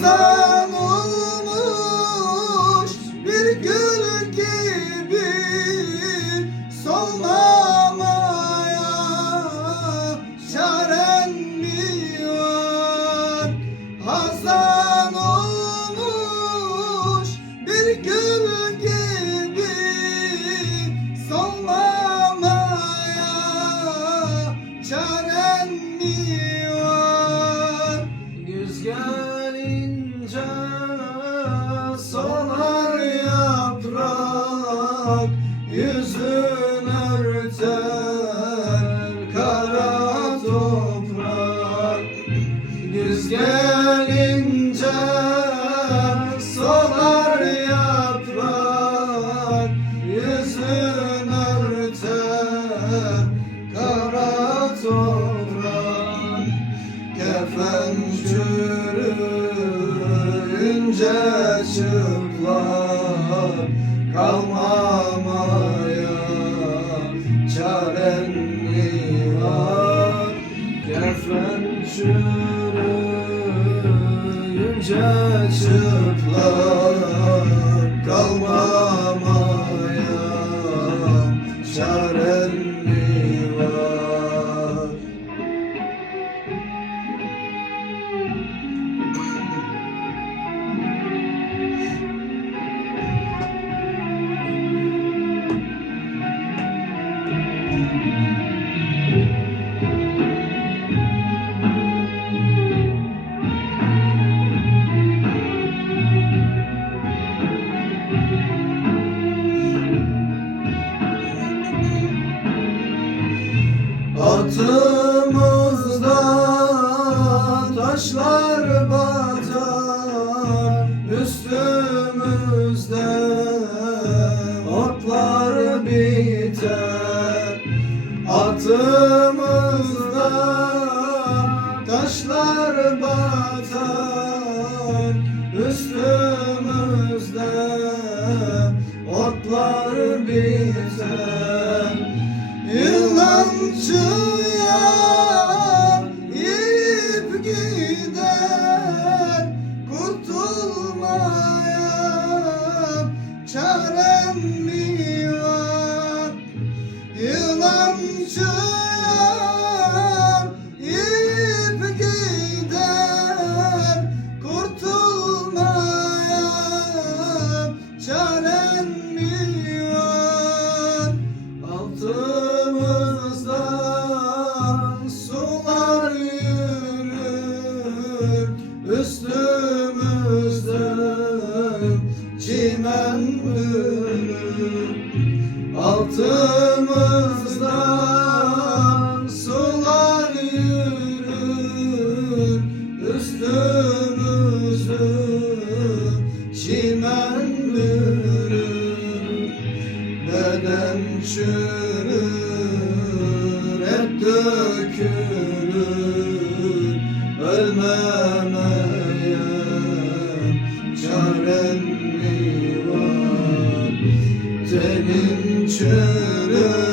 Father. Yaprak Yüzün örter kara toprak. Gelince solar yaprak. Yüzün örter kara toprak kalmamaya çaren mi var? Altımızda taşlar batar Üstümüzde otlar biter. Altımızda taşlar batar Üstümüzde otlar biter. Yılancıya Thank you. Altımızdan sular yürür Üstümüzden çimen Beden çürür, et dökülür Ölmemeye çürür,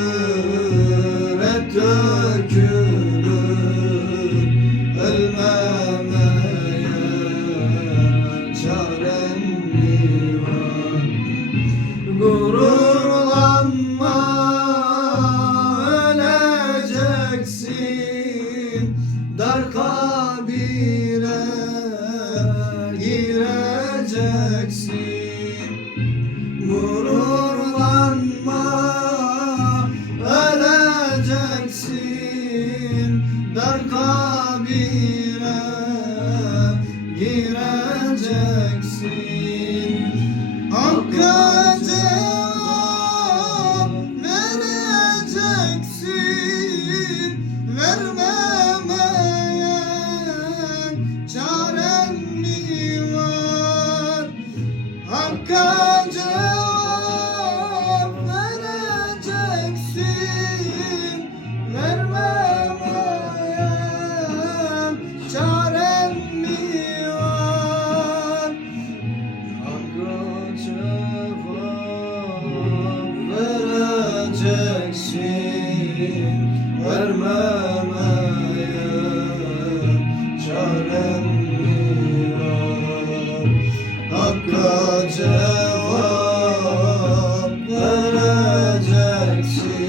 kabire gireceksin see.